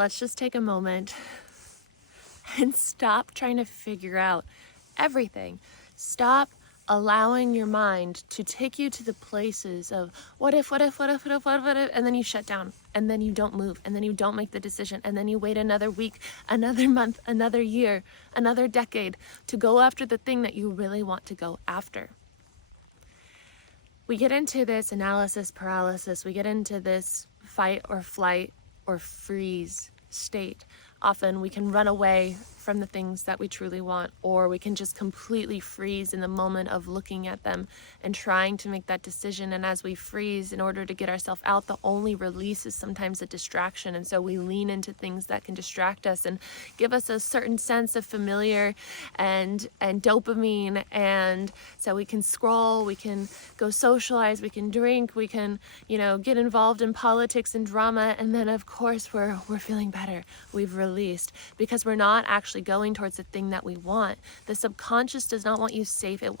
let's just take a moment and stop trying to figure out everything. Stop allowing your mind to take you to the places of what if, and then you shut down, and then you don't move, and then you don't make the decision, and then you wait another week, another month, another year, another decade to go after the thing that you really want to go after. We get into this analysis paralysis, we get into this fight or flight or freeze state. Often we can run away from the things that we truly want, or we can just completely freeze in the moment of looking at them and trying to make that decision. And as we freeze, in order to get ourselves out, the only release is sometimes a distraction. And so we lean into things that can distract us and give us a certain sense of familiar and dopamine. And so we can scroll, we can go socialize, we can drink, we can, get involved in politics and drama. And then of course we're feeling better. We've released because we're not actually going towards the thing that we want. The subconscious does not want you safe. It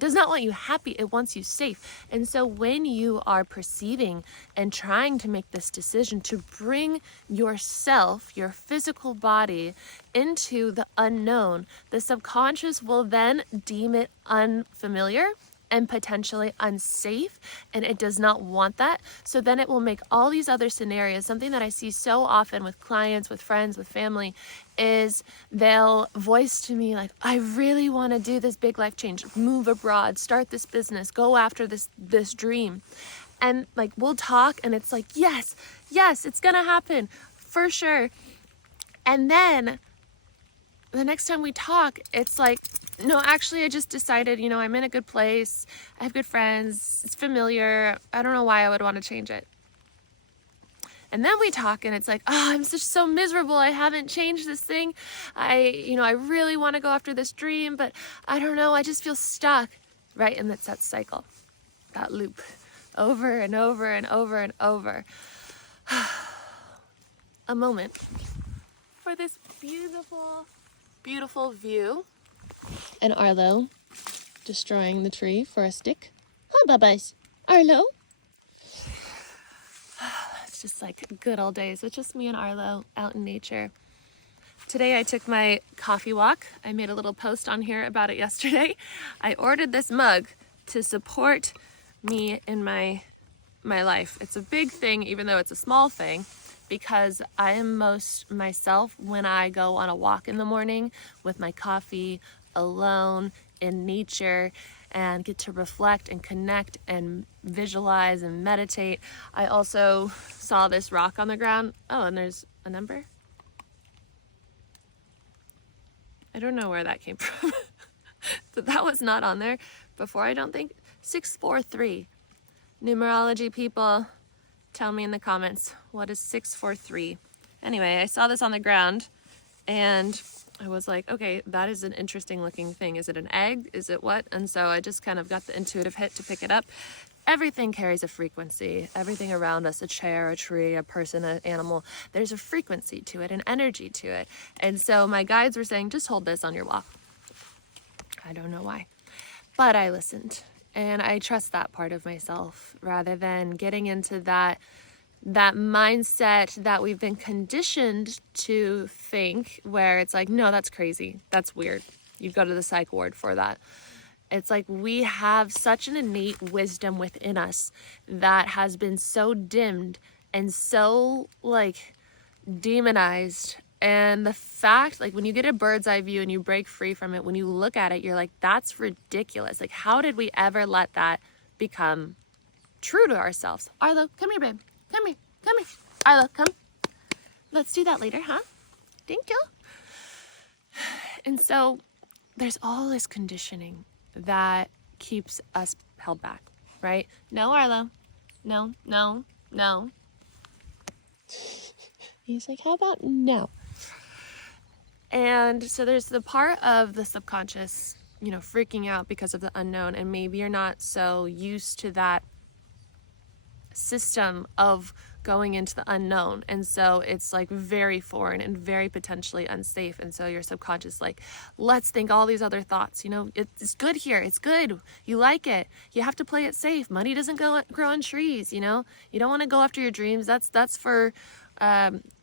does not want you happy. It wants you safe. And so when you are perceiving and trying to make this decision to bring yourself, your physical body, into the unknown, the subconscious will then deem it unfamiliar and potentially unsafe, and it does not want that. So then it will make all these other scenarios. Something that I see so often with clients, with friends, with family, is they'll voice to me like, I really want to do this big life change, move abroad, start this business, go after this dream. And like, we'll talk and it's like, yes, it's gonna happen for sure. And then the next time we talk, it's like, no, actually, I just decided, I'm in a good place. I have good friends. It's familiar. I don't know why I would want to change it. And then we talk and it's like, I'm just so miserable. I haven't changed this thing. I really want to go after this dream, but I don't know. I just feel stuck, right? And it's that cycle, that loop, over and over and over and over. A moment for this beautiful view. And Arlo destroying the tree for a stick. Huh, Bubba's? Arlo? It's just like good old days with just me and Arlo out in nature. Today I took my coffee walk. I made a little post on here about it yesterday. I ordered this mug to support me in my life. It's a big thing, even though it's a small thing, because I am most myself when I go on a walk in the morning with my coffee, alone in nature, and get to reflect and connect and visualize and meditate. I also saw this rock on the ground. Oh, and there's a number. I don't know where that came from. But that was not on there before, I don't think. 643. Numerology people, tell me in the comments, what is 643? Anyway, I saw this on the ground and I was like, okay, that is an interesting looking thing. Is it an egg? Is it what? And so I just kind of got the intuitive hit to pick it up. Everything carries a frequency. Everything around us, a chair, a tree, a person, an animal, there's a frequency to it, an energy to it. And so my guides were saying, just hold this on your walk. I don't know why, but I listened and I trust that part of myself rather than getting into that mindset that we've been conditioned to think, where it's like, no, that's crazy. That's weird. You'd go to the psych ward for that. It's like we have such an innate wisdom within us that has been so dimmed and so like demonized. And the fact, like when you get a bird's eye view and you break free from it, when you look at it, you're like, that's ridiculous. Like, how did we ever let that become true to ourselves? Arlo, come here, babe. Come here. Arlo, come. Let's do that later, huh? Thank you. And so there's all this conditioning that keeps us held back, right? No, Arlo. No. He's like, how about no? And so there's the part of the subconscious, freaking out because of the unknown. And maybe you're not so used to that system of going into the unknown, and so it's like very foreign and very potentially unsafe. And so your subconscious like, let's think all these other thoughts, it's good here, it's good, you like it, you have to play it safe, money doesn't grow on trees, you don't want to go after your dreams. That's for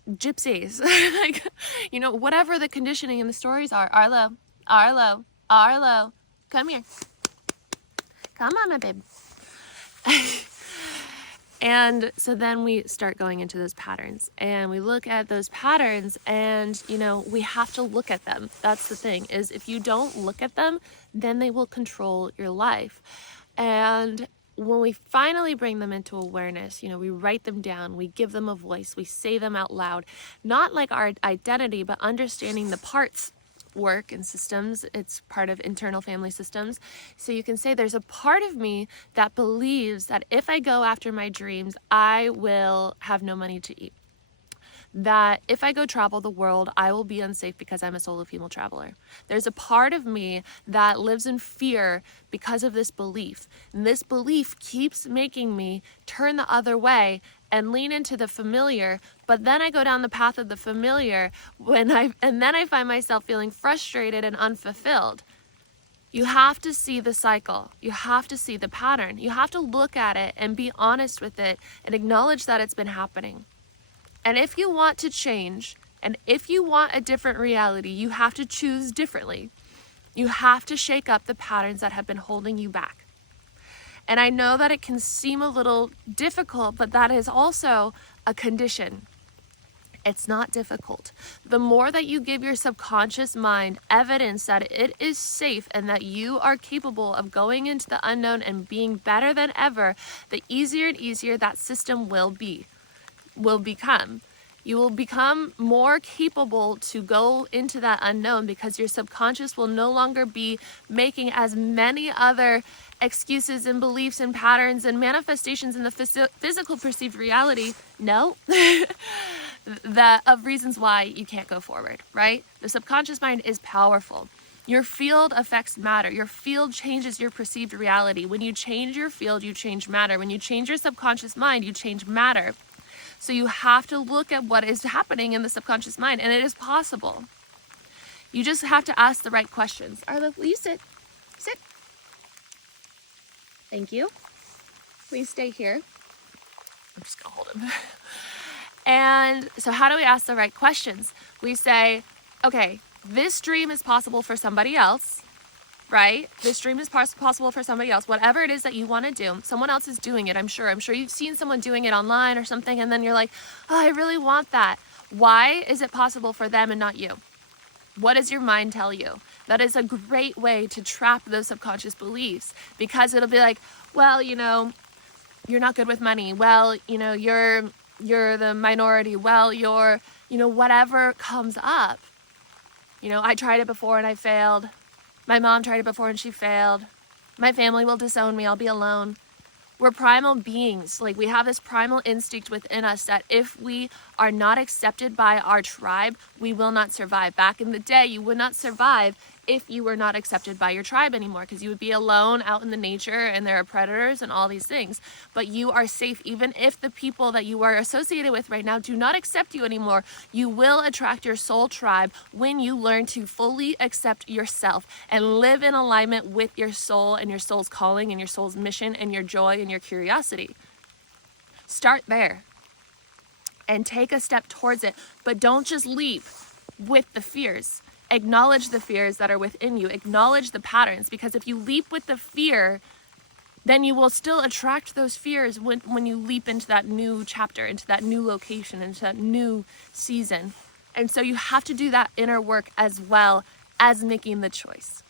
gypsies, like, whatever the conditioning and the stories are. Arlo, Arlo, Arlo, come here. Come on, my babe. And so then we start going into those patterns, and we look at those patterns, and we have to look at them. That's the thing, is if you don't look at them, then they will control your life. And when we finally bring them into awareness, we write them down, we give them a voice, we say them out loud, not like our identity, but understanding the parts work and systems. It's part of internal family systems. So you can say, there's a part of me that believes that if I go after my dreams, I will have no money to eat. That if I go travel the world, I will be unsafe because I'm a solo female traveler. There's a part of me that lives in fear because of this belief. And this belief keeps making me turn the other way and lean into the familiar, but then I go down the path of the familiar and then I find myself feeling frustrated and unfulfilled. You have to see the cycle. You have to see the pattern. You have to look at it and be honest with it and acknowledge that it's been happening. And if you want to change, and if you want a different reality, you have to choose differently. You have to shake up the patterns that have been holding you back. And I know that it can seem a little difficult, but that is also a condition. It's not difficult. The more that you give your subconscious mind evidence that it is safe and that you are capable of going into the unknown and being better than ever, the easier and easier that system will become. You will become more capable to go into that unknown because your subconscious will no longer be making as many other excuses and beliefs and patterns and manifestations in the physical perceived reality, of reasons why you can't go forward, right? The subconscious mind is powerful. Your field affects matter. Your field changes your perceived reality. When you change your field, you change matter. When you change your subconscious mind, you change matter. So you have to look at what is happening in the subconscious mind, and it is possible. You just have to ask the right questions. Arlo, will you sit? Sit. Thank you. Please stay here. I'm just gonna hold him. And so how do we ask the right questions? We say, okay, this dream is possible for somebody else, right? This dream is possible for somebody else. Whatever it is that you want to do, someone else is doing it, I'm sure. I'm sure you've seen someone doing it online or something, and then you're like, oh, I really want that. Why is it possible for them and not you? What does your mind tell you? That is a great way to trap those subconscious beliefs, because it'll be like, well, you're not good with money. Well, you're the minority. Well, you're, whatever comes up. I tried it before and I failed. My mom tried it before and she failed. My family will disown me. I'll be alone. We're primal beings. Like, we have this primal instinct within us that if we are not accepted by our tribe, we will not survive. Back in the day, you would not survive if you were not accepted by your tribe anymore, because you would be alone out in the nature and there are predators and all these things. But you are safe. Even if the people that you are associated with right now do not accept you anymore, you will attract your soul tribe when you learn to fully accept yourself and live in alignment with your soul and your soul's calling and your soul's mission and your joy and your curiosity. Start there and take a step towards it, but don't just leap with the fears. Acknowledge the fears that are within you. Acknowledge the patterns, because if you leap with the fear, then you will still attract those fears when you leap into that new chapter, into that new location, into that new season. And so you have to do that inner work as well as making the choice.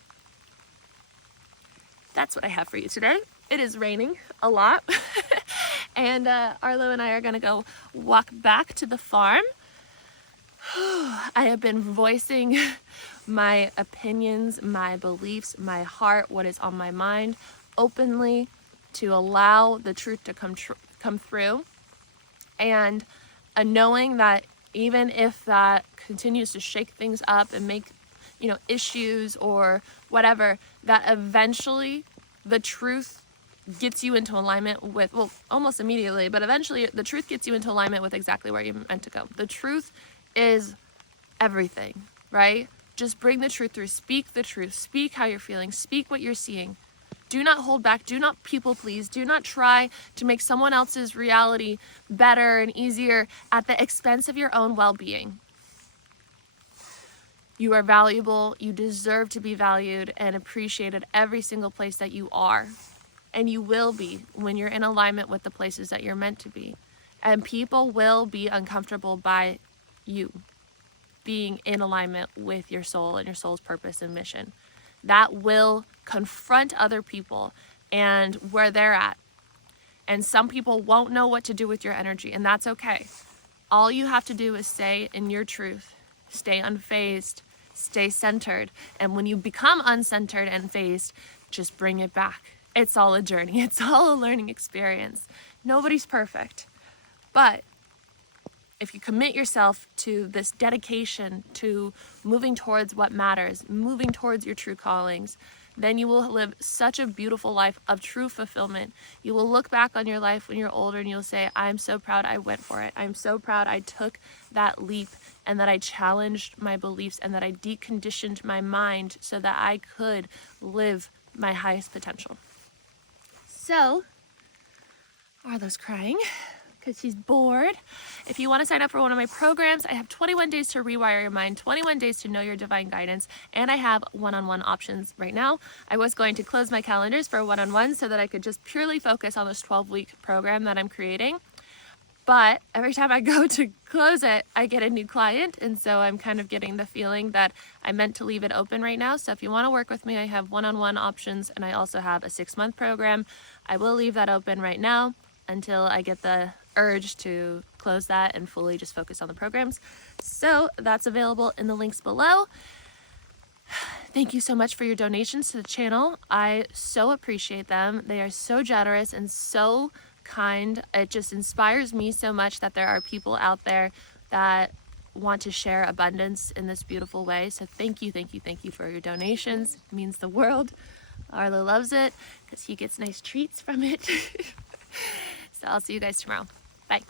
That's what I have for you today. It is raining a lot. And Arlo and I are going to go walk back to the farm. I have been voicing my opinions, my beliefs, my heart, what is on my mind openly, to allow the truth to come through. And knowing that even if that continues to shake things up and make, issues or whatever, that eventually the truth gets you into alignment with, almost immediately, but eventually the truth gets you into alignment with exactly where you're meant to go. The truth is everything, right? Just bring the truth through. Speak the truth. Speak how you're feeling. Speak what you're seeing. Do not hold back. Do not people please. Do not try to make someone else's reality better and easier at the expense of your own well-being. You are valuable. You deserve to be valued and appreciated every single place that you are. And you will be when you're in alignment with the places that you're meant to be. And people will be uncomfortable by you being in alignment with your soul and your soul's purpose and mission. That will confront other people and where they're at. And some people won't know what to do with your energy, and that's okay. All you have to do is stay in your truth, stay unfazed, stay centered. And when you become uncentered and phased, just bring it back. It's all a journey. It's all a learning experience. Nobody's perfect. But if you commit yourself to this dedication to moving towards what matters, moving towards your true callings, then you will live such a beautiful life of true fulfillment. You will look back on your life when you're older and you'll say, I'm so proud I went for it. I'm so proud I took that leap and that I challenged my beliefs and that I deconditioned my mind so that I could live my highest potential. So, Arlo's crying because she's bored. If you want to sign up for one of my programs, I have 21 days to rewire your mind, 21 days to know your divine guidance, and I have one-on-one options right now. I was going to close my calendars for one-on-one so that I could just purely focus on this 12-week program that I'm creating. But every time I go to close it, I get a new client, and so I'm kind of getting the feeling that I meant to leave it open right now. So if you want to work with me, I have one-on-one options, and I also have a 6-month program. I will leave that open right now until I get the urge to close that and fully just focus on the programs. So that's available in the links below. Thank you so much for your donations to the channel. I so appreciate them. They are so generous and so kind. It just inspires me so much that there are people out there that want to share abundance in this beautiful way. So thank you, thank you, thank you for your donations. It means the world. Arlo loves it because he gets nice treats from it. So I'll see you guys tomorrow. Bye.